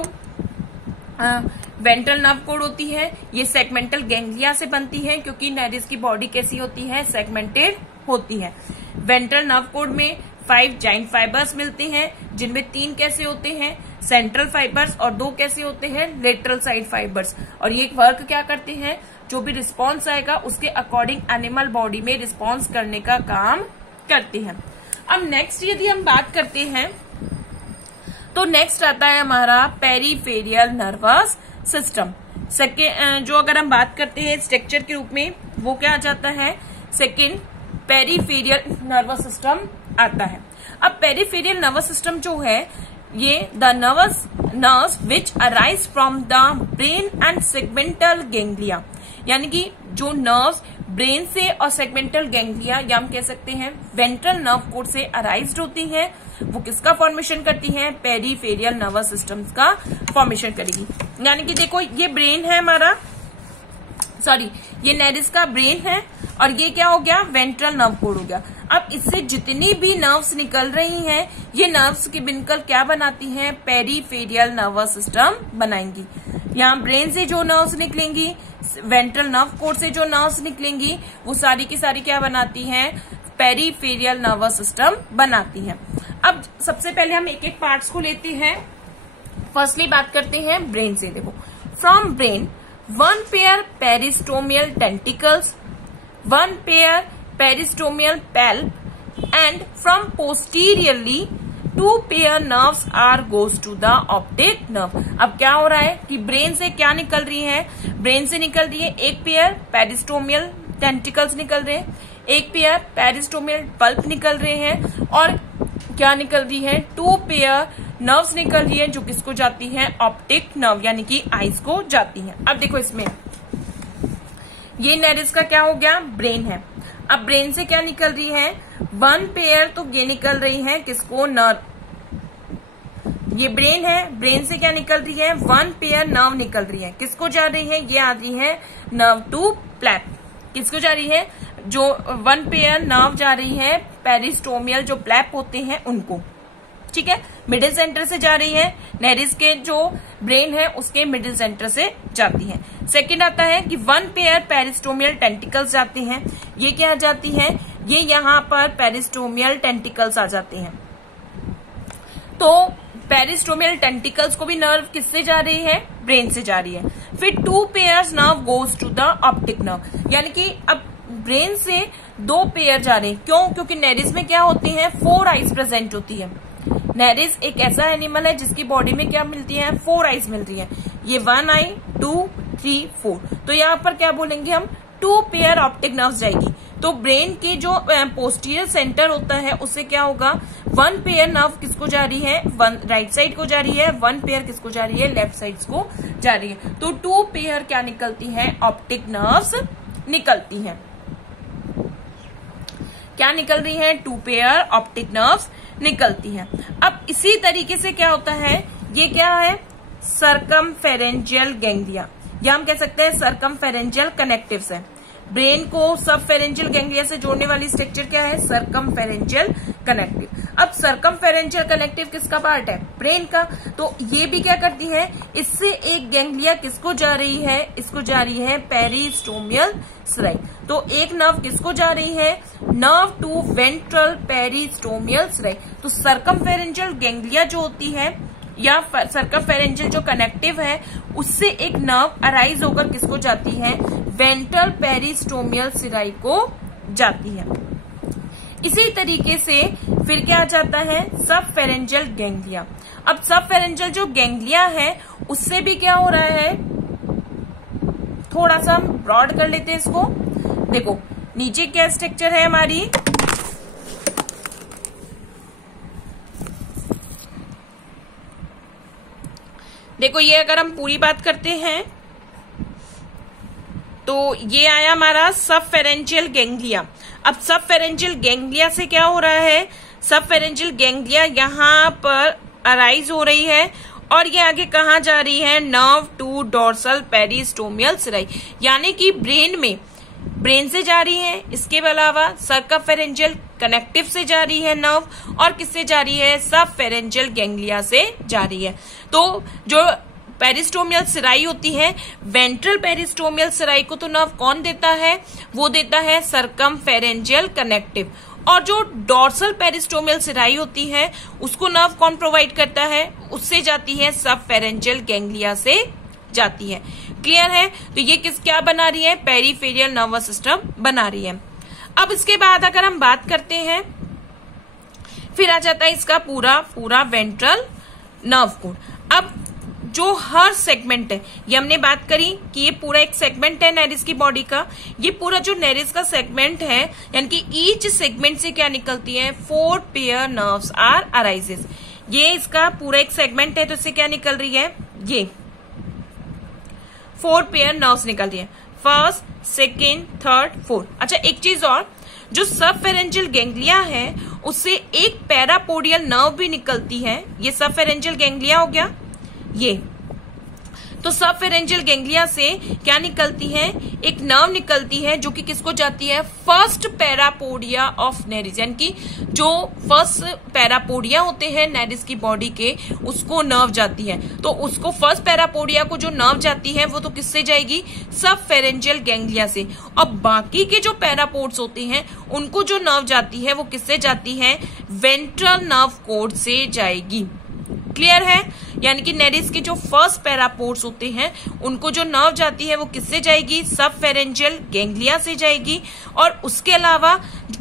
वेंट्रल नर्व कोड होती है ये सेगमेंटल गैंग्लिया से बनती है, क्योंकि नेरिस की बॉडी कैसी होती है, सेगमेंटेड होती है। वेंट्रल नर्व कोड में 5 जाइंट फाइबर्स मिलते हैं, जिनमें 3 कैसे होते हैं, सेंट्रल फाइबर्स, और 2 कैसे होते हैं, लेटरल साइड फाइबर्स। और ये वर्क क्या करते हैं, जो भी रिस्पॉन्स आएगा उसके अकॉर्डिंग एनिमल बॉडी में रिस्पॉन्स करने का काम करते हैं। अब नेक्स्ट यदि हम बात करते हैं तो नेक्स्ट आता है हमारा पेरीफेरियल नर्वस सिस्टम। जो अगर हम बात करते हैं स्ट्रक्चर के रूप में, वो क्या आ जाता है, सेकेंड पेरीफेरियल नर्वस सिस्टम आता है। अब पेरीफेरियल नर्वस सिस्टम जो है ये the nerves which arise from the brain and segmental ganglia, यानी कि जो नर्व्स ब्रेन से और सेगमेंटल गैंग्लिया या हम कह सकते हैं वेंट्रल नर्व कोड से अराइज्ड होती हैं, वो किसका फॉर्मेशन करती हैं, पेरीफेरियल नर्वस सिस्टम का फॉर्मेशन करेगी। यानी कि देखो ये ब्रेन है हमारा, ये नेरिस का ब्रेन है, और ये क्या हो गया, वेंट्रल नर्व कोड हो गया। अब इससे जितनी भी नर्व्स निकल रही हैं, ये नर्व्स की मिलकर क्या बनाती हैं, पेरीफेरियल नर्वस सिस्टम बनाएंगी। यहाँ ब्रेन से जो नर्व्स निकलेंगी, वेंट्रल नर्व कोड से जो नर्व्स निकलेंगी, वो सारी की सारी क्या बनाती हैं, पेरीफेरियल नर्वस सिस्टम बनाती हैं। अब सबसे पहले हम एक एक पार्ट्स को लेते हैं। फर्स्टली बात करते हैं ब्रेन से। देखो, from brain 1 pair peristomial tentacles, 1 pair peristomial palp, and from posteriorly 2 pair nerves are goes to the optic nerve. अब क्या हो रहा है कि ब्रेन से क्या निकल रही है, ब्रेन से निकल रही है 1 पेयर पेरिस्टोमियल टेंटिकल्स निकल रहे हैं, 1 पेयर पेरिस्टोमियल पल्प निकल रहे हैं, और क्या निकल रही है, 2 पेयर नर्व्स निकल रही है, जो किसको जाती है, ऑप्टिक नर्व यानी कि आईज को जाती है। अब देखो इसमें ये नेरिस का क्या हो गया, ब्रेन है। अब ब्रेन से क्या निकल रही है, 1 पेयर, तो ये निकल रही है किसको, नर्व। ये ब्रेन है, ब्रेन से क्या निकल रही है, 1 पेयर नर्व निकल रही है, किसको जा रही है, ये आ रही है नर्व टू प्लैप। किसको जा रही है, जो 1 पेयर नर्व जा रही है पेरिस्टोमियल जो प्लैप होते हैं उनको, ठीक है, मिडिल सेंटर से जा रही है, नेरिस के जो ब्रेन है उसके मिडिल सेंटर से जाती है। सेकंड आता है कि 1 पेयर पेरिस्टोमियल टेंटिकल्स जाती हैं, ये क्या जाती है, ये यहाँ पर पेरिस्टोमियल टेंटिकल्स आ जाते हैं। तो पेरिस्टोमियल टेंटिकल्स को भी नर्व किससे जा रही है? ब्रेन से जा रही है। फिर 2 pairs nerve goes to the optic nerve, यानी कि अब ब्रेन से 2 पेयर जा रहे हैं। क्यों? क्योंकि नेरिस में क्या होती है? 4 आईज प्रेजेंट होती है। नेरिस एक ऐसा एनिमल है जिसकी बॉडी में क्या मिलती है? 4 आईज मिल रही है। ये 1 आई, 2, 3, 4। तो यहाँ पर क्या बोलेंगे हम? 2 पेयर ऑप्टिक नर्व्स जाएगी। तो ब्रेन के जो पोस्टीरियर सेंटर होता है उससे क्या होगा? 1 पेयर नर्व किसको जा रही है? 1 राइट साइड को जा रही है, 1 पेयर किसको जा रही है? लेफ्ट साइड को जा रही है। तो 2 पेयर क्या निकलती है? ऑप्टिक नर्व्स निकलती हैं। क्या निकल रही है? 2 पेयर ऑप्टिक नर्व्स निकलती हैं। अब इसी तरीके से क्या होता है? ये क्या है? सर्कमफेरेंजियल गैंग्लिया, या हम कह सकते हैं सर्कमफेरेंजियल कनेक्टिव्स है। ब्रेन को सब फेरेंजियल गैंग्लिया से जोड़ने वाली स्ट्रक्चर क्या है? सर्कमफेरेंजियल कनेक्टिव। अब सर्कमफेरेंजियल कनेक्टिव किसका पार्ट है? ब्रेन का। तो ये भी क्या करती है? इससे एक गैंग्लिया किसको जा रही है? इसको जा रही है पेरिस्टोमियल सिराई। तो एक नर्व किसको जा रही है? Nerve to ventral peristomial cirri. तो सर्कमफेरेंजियल गैंग्लिया जो होती है या सर्कमफेरेंजियल जो कनेक्टिव है उससे एक नर्व अराइज होकर किसको जाती है? वेंट्रल पेरिस्टोमियल सिराई को जाती है। इसी तरीके से फिर क्या आ जाता है? सब फेरेंजियल गैंग्लिया। अब सब फेरेंजियल जो गैंग्लिया है उससे भी क्या हो रहा है? थोड़ा सा हम ब्रॉड कर लेते हैं इसको। देखो नीचे क्या स्ट्रक्चर है हमारी? देखो ये अगर हम पूरी बात करते हैं तो ये आया हमारा सब फेरेंजियल गैंग्लिया। अब सब फेरेंजियल गैंग्लिया से क्या हो रहा है? सब फेरेंजियल गैंग्लिया यहाँ पर अराइज हो रही है और ये आगे कहाँ जा रही है? नर्व टू डोर्सल पेरिस्टोमियल सिराई, यानी कि ब्रेन से जा रही है। इसके अलावा सर्कमफेरेंजियल कनेक्टिव से जा रही है नर्व, और किससे जा रही है? सब फेरेंजियल गैंग्लिया से जा रही है। तो जो पेरिस्टोमियल सिराई होती है, वेंट्रल पेरिस्टोमियल सिराई को तो नर्व कौन देता है? वो देता है सर्कमफेरेंजियल कनेक्टिव। और जो डोर्सल पेरिस्टोमियल सिराई होती है उसको नर्व कौन प्रोवाइड करता है? उससे जाती है सब फेरेंजियल गैंग्लिया से जाती है। क्लियर है? तो ये क्या बना रही है? पेरिफेरियल नर्वस सिस्टम बना रही है। अब इसके बाद अगर हम बात करते हैं, फिर आ जाता है इसका पूरा वेंट्रल नर्व कोड। अब जो हर सेगमेंट है, ये हमने बात करी कि ये पूरा एक सेगमेंट है नेरिस की बॉडी का। ये पूरा जो नेरिस का सेगमेंट है, यानी कि ईच सेगमेंट से क्या निकलती है? 4 पेयर नर्व्स आर अराइजेस। ये इसका पूरा एक सेगमेंट है तो इससे क्या निकल रही है? ये 4 पेयर नर्व्स निकल रही है। First, second, third, fourth. अच्छा एक चीज और, जो सब फेरेंजियल गैंग्लिया है उससे एक पैरापोडियल नर्व भी निकलती है। ये सब फेरेंजियल गैंग्लिया हो गया। ये तो सब फेरेंजियल गैंग्लिया से क्या निकलती है? एक नर्व निकलती है जो कि किसको जाती है? फर्स्ट पैरापोडिया ऑफ नेरिस, यानी कि जो फर्स्ट पैरापोडिया होते हैं नेरिस की बॉडी के, उसको नर्व जाती है। तो उसको फर्स्ट पैरापोडिया को जो नर्व जाती है वो तो किससे जाएगी? सब फेरेंजियल गैंग्लिया से। और बाकी के जो पैरापोड्स होते हैं उनको जो नर्व जाती है वो किससे जाती है? वेंट्रल नर्व कोड से जाएगी। क्लियर है? यानी कि नेरिस के जो फर्स्ट पैरापोड्स होते हैं उनको जो नर्व जाती है वो किससे जाएगी? सब फेरेंजियल गैंग्लिया से जाएगी। और उसके अलावा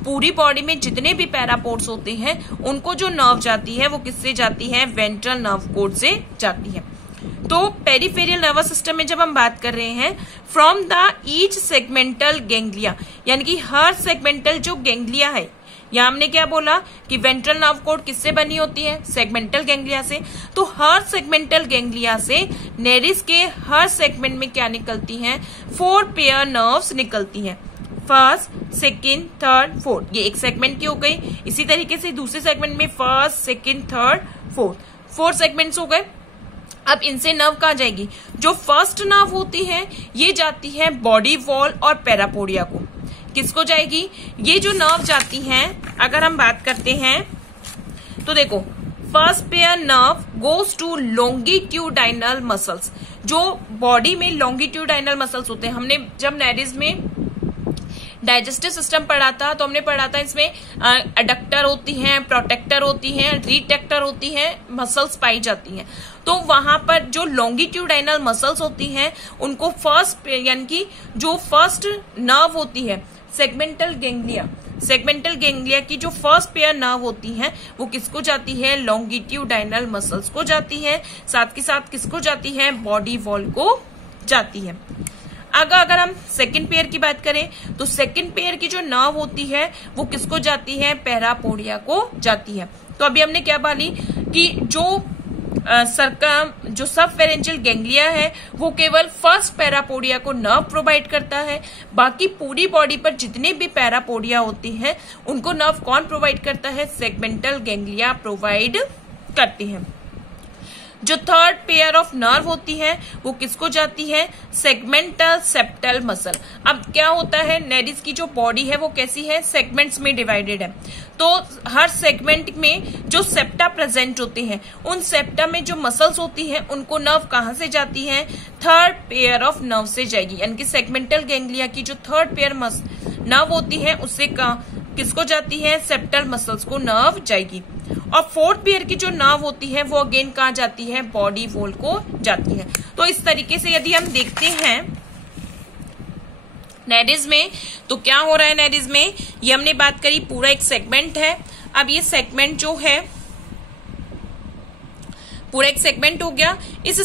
पूरी बॉडी में जितने भी पैरापोड्स होते हैं उनको जो नर्व जाती है वो किससे जाती है? वेंट्रल नर्व कोड से जाती है। तो पेरिफेरियल नर्वस सिस्टम में जब हम बात कर रहे हैं, from the each segmental ganglia, यानी कि हर सेगमेंटल जो गैंग्लिया है, यहां हमने क्या बोला कि वेंट्रल नर्व कोड किससे बनी होती है? सेगमेंटल गैंग्लिया से। तो हर सेगमेंटल गैंग्लिया से नेरिस के हर सेगमेंट में क्या निकलती हैं? 4 पेयर नर्व्स निकलती हैं। First, second, third, fourth. ये एक सेगमेंट की हो गई। इसी तरीके से दूसरे सेगमेंट में first, second, third, fourth. 4 segments हो गए। अब इनसे नर्व कहाँ जाएगी? जो फर्स्ट नर्व होती है ये जाती है बॉडी वॉल और पैरापोडिया को। किसको जाएगी? ये जो नर्व जाती हैं, अगर हम बात करते हैं तो देखो, first pair nerve goes to longitudinal muscles. जो बॉडी में लॉन्गिट्यूडाइनल मसल्स होते हैं, हमने जब नेरिस में डाइजेस्टिव सिस्टम पढ़ा था तो हमने पढ़ा था इसमें एडक्टर होती हैं, प्रोटेक्टर होती हैं, रिटेक्टर होती हैं, मसल्स पाई जाती हैं। तो वहां पर जो लॉन्गिट्यूडाइनल मसल्स होती हैं उनको फर्स्ट यानी कि जो फर्स्ट नर्व होती है सेगमेंटल गेंग्लिया, सेगमेंटल गेंग्लिया की जो फर्स्ट पेयर नर्व होती है वो किसको जाती है, लॉन्गिट्यूडाइनल मसल्स को जाती है, साथ के साथ किसको जाती है, बॉडी वॉल को जाती है। अगर हम सेकंड पेयर की बात करें तो सेकंड पेयर की जो नर्व होती है वो किसको जाती है, पैरापोडिया को जाती है। तो अभी हमने क्या बोली कि जो जो सब फेरेंजियल गैंग्लिया है वो केवल फर्स्ट पैरापोडिया को नर्व प्रोवाइड करता है, बाकी पूरी बॉडी पर जितने भी पैरापोडिया होती हैं उनको नर्व कौन प्रोवाइड करता है, सेगमेंटल गैंग्लिया प्रोवाइड करती है। जो थर्ड पेयर ऑफ नर्व होती है वो किसको जाती है, सेगमेंटल सेप्टल मसल। अब क्या होता है, नेरिस की जो बॉडी है वो कैसी है, सेगमेंट्स में डिवाइडेड है। तो हर सेगमेंट में जो सेप्टा प्रेजेंट होते हैं उन सेप्टा में जो मसल्स होती हैं उनको नर्व कहां से जाती है, थर्ड पेयर ऑफ नर्व से जाएगी। यानी कि सेगमेंटल गैंग्लिया की जो थर्ड पेयर नर्व होती है उससे किसको जाती है, सेप्टल मसल्स को नर्व जाएगी। और फोर्थ पेयर की जो नर्व होती है वो अगेन कहां जाती है, बॉडी वॉल को जाती है। तो इस तरीके से यदि हम देखते हैं नेरिस में तो क्या हो रहा है, नेरिस में ये हमने बात करी पूरा एक सेगमेंट है। अब ये सेगमेंट जो है पूरा एक सेगमेंट हो गया। इस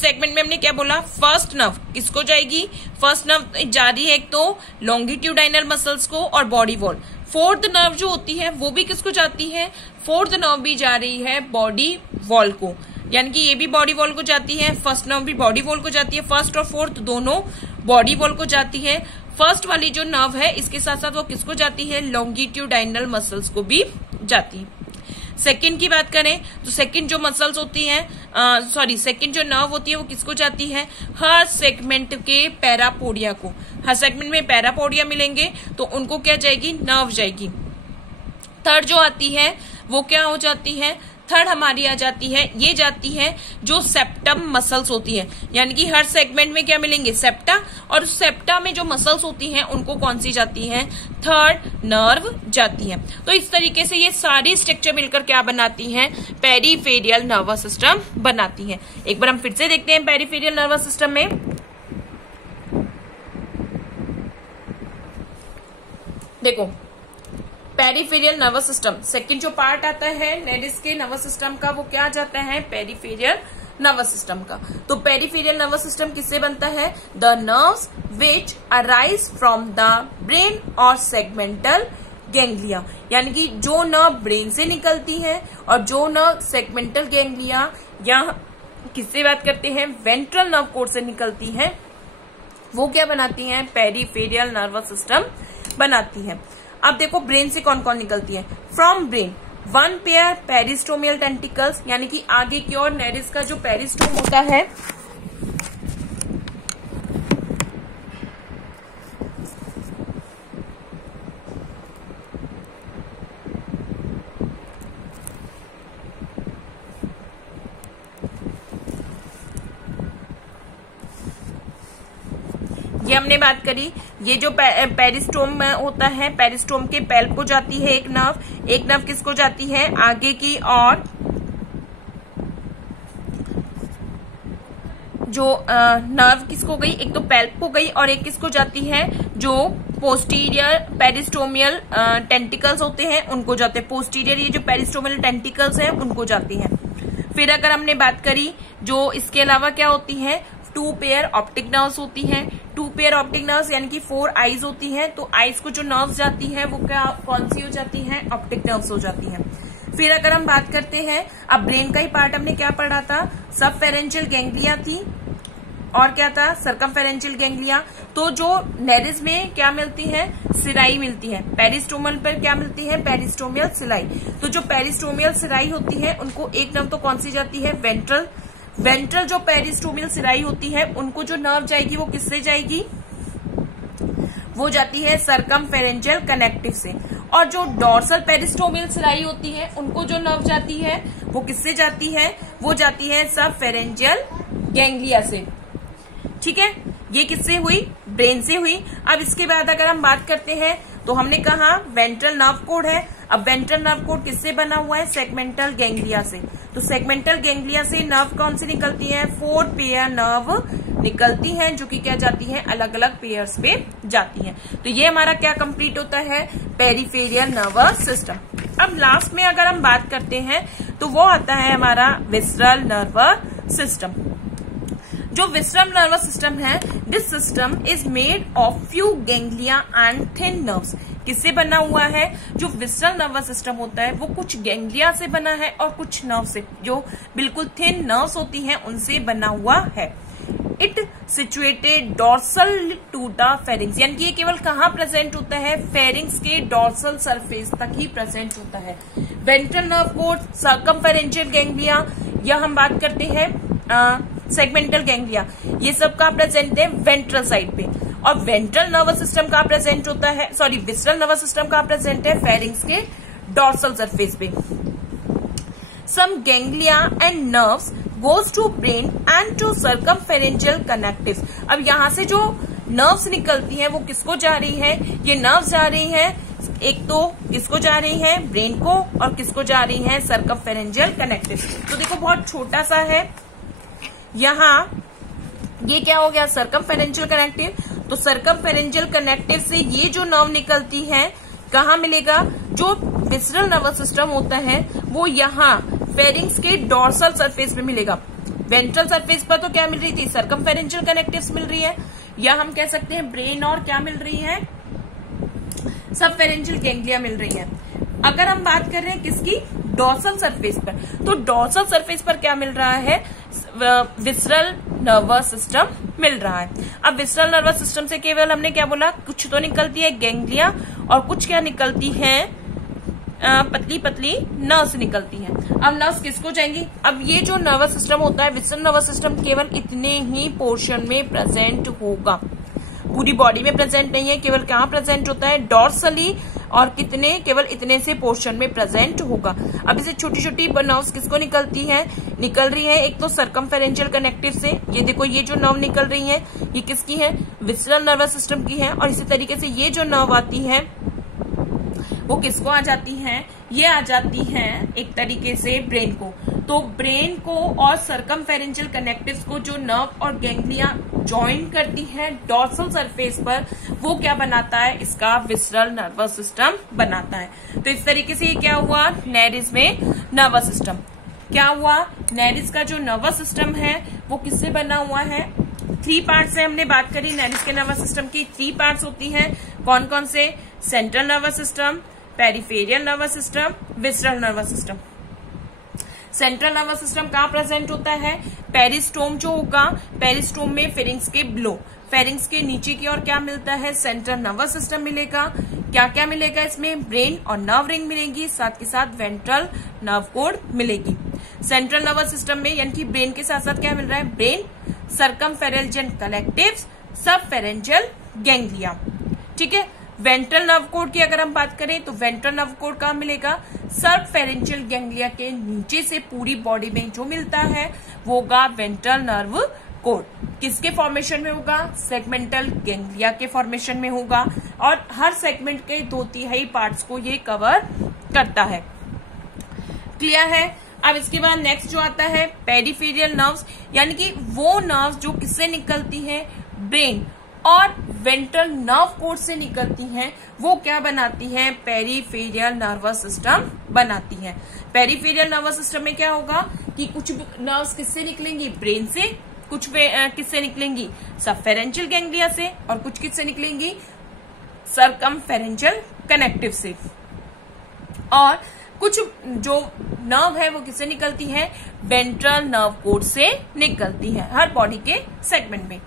सेगमेंट में हमने क्या बोला, फर्स्ट नर्व किसको जाएगी, फर्स्ट नर्व जा रही है एक तो लॉन्गिट्यूडाइनल मसल्स को और बॉडी वॉल। फोर्थ नर्व जो होती है वो भी किसको जाती है, फोर्थ नर्व भी जा रही है बॉडी वॉल को, यानी कि ये भी बॉडी वॉल को जाती है, फर्स्ट नर्व भी बॉडी वॉल को जाती है, फर्स्ट और फोर्थ दोनों बॉडी वॉल को जाती है। फर्स्ट वाली जो नर्व है इसके साथ साथ वो किसको जाती है, लॉन्गिट्यूडाइनल मसल्स को भी जाती है। सेकंड की बात करें तो सेकंड जो मसल्स होती हैं सेकंड जो नर्व होती है वो किसको जाती है, हर सेगमेंट के पैरापोडिया को। हर सेगमेंट में पैरापोडिया मिलेंगे तो उनको क्या जाएगी, नर्व जाएगी। थर्ड जो आती है वो क्या हो जाती है, थर्ड हमारी आ जाती है, ये जाती है जो सेप्टम मसल्स होती है, यानी कि हर सेगमेंट में क्या मिलेंगे, सेप्टा, और उस सेप्टा में जो मसल्स होती हैं उनको कौन सी जाती है, थर्ड नर्व जाती है। तो इस तरीके से ये सारी स्ट्रक्चर मिलकर क्या बनाती हैं, पेरिफेरियल नर्वस सिस्टम बनाती है। एक बार हम फिर से देखते हैं पेरिफेरियल नर्वस सिस्टम में। देखो पेरिफेरियल नर्वस सिस्टम सेकंड जो पार्ट आता है नेरिस के नर्वस सिस्टम का वो क्या जाता है, पेरिफेरियल नर्वस सिस्टम का। तो पेरिफेरियल नर्वस सिस्टम किससे बनता है, the nerves which arise from the brain और सेगमेंटल गैंग्लिया, यानी कि जो नर्व ब्रेन से निकलती है और जो नर्व सेगमेंटल गैंग्लिया या किससे बात करते हैं, वेंट्रल नर्व कोड से निकलती है, वो क्या बनाती है, पेरिफेरियल नर्वस सिस्टम बनाती है। अब देखो ब्रेन से कौन कौन निकलती है, from brain one pair peristomial tentacles, यानी कि आगे की ओर नेरिस का जो पेरिस्टोम होता है ये हमने बात करी। ये जो पेरिस्टोम होता है, पेरिस्टोम के पैल्प को जाती है एक नर्व किसको जाती है, आगे की और जो नर्व किसको गई, एक तो पैल्प को गई और एक किसको जाती है, जो पोस्टीरियर पेरिस्टोमियल टेंटिकल्स होते हैं उनको जाते हैं, पोस्टीरियर ये जो पेरिस्टोमियल टेंटिकल्स हैं उनको जाती हैं। फिर अगर हमने बात करी जो इसके अलावा क्या होती है, टू पेयर ऑप्टिक नर्व्स होती हैं, टू पेयर ऑप्टिक नर्व्स यानी कि 4 आईज होती हैं, तो आईज को जो नर्व्स जाती है वो क्या कौन सी हो जाती है, ऑप्टिक नर्व्स हो जाती हैं। फिर अगर हम बात करते हैं, अब ब्रेन का ही पार्ट हमने क्या पढ़ा था, सब फेरेंजियल गैंग्लिया थी और क्या था, सर्कमफेरेंजियल गैंग्लिया। तो जो नेरिस में क्या मिलती है, सिराई मिलती है, पेरिस्टोमल पर क्या मिलती है, पेरिस्टोमियल सिराई। तो जो पेरिस्टोमियल सिराई होती है उनको एक नर्व तो कौन सी जाती है, वेंट्रल जो पेरिस्टोमियल सिराई होती है उनको जो नर्व जाएगी वो किससे जाएगी, वो जाती है सर्कमफेरेंजियल कनेक्टिव से। और जो डॉर्सल पेरिस्टोमियल सिराई होती है उनको जो नर्व जाती है वो किससे जाती है, वो जाती है सब फेरेंजियल गैंग्लिया से। ठीक है, ये किससे हुई? ब्रेन से हुई। अब इसके बाद अगर हम बात करते हैं तो हमने कहा वेंट्रल नर्व कोड है। अब वेंट्रल नर्व कोड किससे बना हुआ है? सेगमेंटल गैंग्लिया से। तो सेगमेंटल गैंग्लिया से नर्व कौन सी निकलती है? 4 पेयर नर्व निकलती हैं, जो कि क्या जाती हैं? अलग अलग पेयर्स पे जाती हैं। तो ये हमारा क्या कंप्लीट होता है? Peripheral nervous system. अब लास्ट में अगर हम बात करते हैं तो वो आता है हमारा विसरल नर्वस सिस्टम। जो विसरल नर्वस सिस्टम है, this system is made of few ganglia and thin nerves. किससे बना हुआ है? जो विसरल नर्वस सिस्टम होता है वो कुछ गैंग्लिया से बना है और कुछ नर्व से, जो बिल्कुल थिन नर्व्स होती हैं, उनसे बना हुआ है। It situated dorsal to the pharynx, यानी कि ये केवल कहाँ प्रेजेंट होता है? फेरिंग्स के डॉर्सल सरफेस तक ही प्रेजेंट होता है। वेंट्रल नर्व कोड, सर्कमफेरेंशियल गैंग्लिया, या हम बात करते हैं सेगमेंटल गैंग्लिया, ये सब का प्रेजेंट है वेंट्रल साइड पे। और वेंट्रल नर्वस सिस्टम का प्रेजेंट होता है, सॉरी विसरल नर्वस सिस्टम का प्रेजेंट है फेरिंग्स के डॉर्सल सरफेस पे। Some ganglia and nerves goes to brain and to circumferential connectives. अब यहाँ से जो नर्व्स निकलती हैं वो किसको जा रही है? ये नर्व्स जा रही है, एक तो किसको जा रही है? ब्रेन को, और किसको जा रही है? सर्कमफेरेंशियल कनेक्टिव्स। तो देखो बहुत छोटा सा है यहाँ, ये क्या हो गया? सर्कमफेरेंशियल कनेक्टिव। तो सर्कमफेरेंशियल कनेक्टिव से ये जो नर्व निकलती है कहाँ मिलेगा? जो विसरल नर्वस सिस्टम होता है वो यहाँ फेरिंग्स के डॉर्सल सरफेस पे मिलेगा। वेंट्रल सरफेस पर तो क्या मिल रही थी? सर्कमफेरेंशियल कनेक्टिव्स मिल रही है, या हम कह सकते हैं ब्रेन और क्या मिल रही है? सबफेरेंशियल गैंग्लिया मिल रही है। अगर हम बात कर रहे हैं किसकी? डॉर्सल सरफेस पर, तो डॉर्सल सरफेस पर क्या मिल रहा है? विसरल नर्वस सिस्टम मिल रहा है। अब विसरल नर्वस सिस्टम से केवल हमने क्या बोला? कुछ तो निकलती है गैंग्लिया और कुछ क्या निकलती है? पतली पतली नर्व्स निकलती हैं। अब नर्व्स किसको जाएंगी? अब ये जो नर्वस सिस्टम होता है, विसरल नर्वस सिस्टम, केवल इतने ही पोर्शन में प्रेजेंट होगा, पूरी बॉडी में प्रेजेंट नहीं है। केवल कहाँ प्रेजेंट होता है? डॉर्सली, और कितने? केवल इतने से पोर्शन में प्रेजेंट होगा। अब इसे छोटी छोटी नर्व्स किसको निकलती है? निकल रही है एक तो सर्कमफेरेंशियल कनेक्टिव से, ये देखो ये जो नर्व निकल रही है ये किसकी है? विसरल नर्वस सिस्टम की है। और इसी तरीके से ये जो नर्व आती है वो किसको आ जाती हैं? ये आ जाती हैं एक तरीके से ब्रेन को। तो ब्रेन को और सर्कमफेरेंशियल कनेक्टिव्स को जो नर्व और गैंग्लिया ज्वाइन करती है डॉर्सल सरफेस पर, वो क्या बनाता है? इसका विसरल नर्वस सिस्टम बनाता है। तो इस तरीके से ये क्या हुआ? नेरिस में नर्वस सिस्टम क्या हुआ? नेरिस का जो नर्वस सिस्टम है वो किससे बना हुआ है? 3 पार्ट से हमने बात करी। नेरिस के नर्वस सिस्टम की 3 पार्ट्स होती हैं। कौन कौन से? Central nervous system, peripheral nervous system, visceral nervous system. Central nervous system कहाँ प्रेजेंट होता है? पेरिस्टोम जो होगा, पेरिस्टोम में फेरिंग्स के बिलो, फेरिंग्स के नीचे की ओर क्या मिलता है? सेंट्रल नर्वस सिस्टम मिलेगा। क्या क्या मिलेगा इसमें? ब्रेन और नर्व रिंग मिलेगी, साथ के साथ वेंट्रल नर्व कोड मिलेगी। सेंट्रल नर्वस सिस्टम में यानी कि ब्रेन के साथ साथ क्या मिल रहा है? Brain, circumferential connectives, subpharyngeal ganglia. ठीक है। वेंट्रल नर्व कोड की अगर हम बात करें तो वेंट्रल नर्व कोड कहाँ मिलेगा? सबफेरेंशियल गैंग्लिया के नीचे से पूरी बॉडी में जो मिलता है वो होगा वेंट्रल नर्व कोड। किसके फॉर्मेशन में होगा? सेगमेंटल गैंग्लिया के फॉर्मेशन में होगा, और हर सेगमेंट के 2/3 पार्ट्स को ये कवर करता है। क्लियर है? अब इसके बाद नेक्स्ट जो आता है पेरिफेरियल नर्व्स, यानी कि वो नर्व्स जो किससे निकलती हैं? ब्रेन और वेंट्रल नर्व कोड से निकलती हैं, वो क्या बनाती हैं? पेरिफेरियल नर्वस सिस्टम बनाती हैं। पेरिफेरियल नर्वस सिस्टम में क्या होगा कि कुछ नर्व्स किससे निकलेंगी? ब्रेन से, कुछ किससे निकलेंगी? सबफेरेंशियल गैंग्लिया से, और कुछ किससे निकलेंगी? सर्कमफेरेंशियल कनेक्टिव से। और कुछ जो नर्व है वो किससे निकलती है? वेंट्रल नर्व कोड से निकलती है हर बॉडी के सेगमेंट में।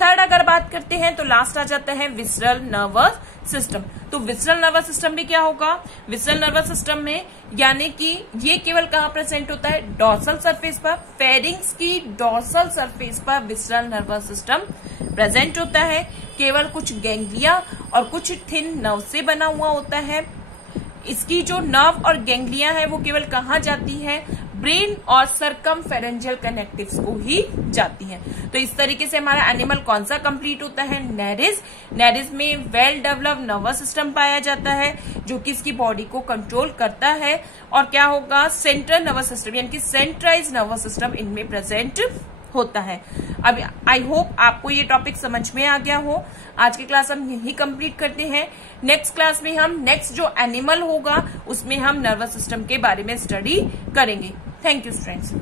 थर्ड अगर बात करते हैं तो लास्ट आ जाता है विसरल नर्वस सिस्टम। तो विसरल नर्वस सिस्टम में क्या होगा? विसरल नर्वस सिस्टम में यानी कि ये केवल कहाँ प्रेजेंट होता है? डॉर्सल सरफेस पर, फेरिंग्स की डॉर्सल सरफेस पर विसरल नर्वस सिस्टम प्रेजेंट होता है। केवल कुछ गैंग्लिया और कुछ थिन नर्व से बना हुआ होता है। इसकी जो नर्व और गैंग्लिया है वो केवल कहाँ जाती है? ब्रेन और सर्कमफेरेंजियल कनेक्टिव्स को ही जाती हैं। तो इस तरीके से हमारा एनिमल कौन सा कंप्लीट होता है, नेरिस। नेरिस में वेल डेवलप्ड नर्वस सिस्टम पाया जाता है जो कि इसकी बॉडी को कंट्रोल करता है, और क्या होगा, सेंट्रल नर्वस सिस्टम यानी कि सेंट्रलाइज नर्वस सिस्टम इनमें प्रेजेंट होता है। अब आई होप आपको ये टॉपिक समझ में आ गया हो। आज की क्लास हम यही कंप्लीट करते हैं। नेक्स्ट क्लास में हम नेक्स्ट जो एनिमल होगा उसमें हम नर्वस सिस्टम के बारे में स्टडी करेंगे। Thank you students.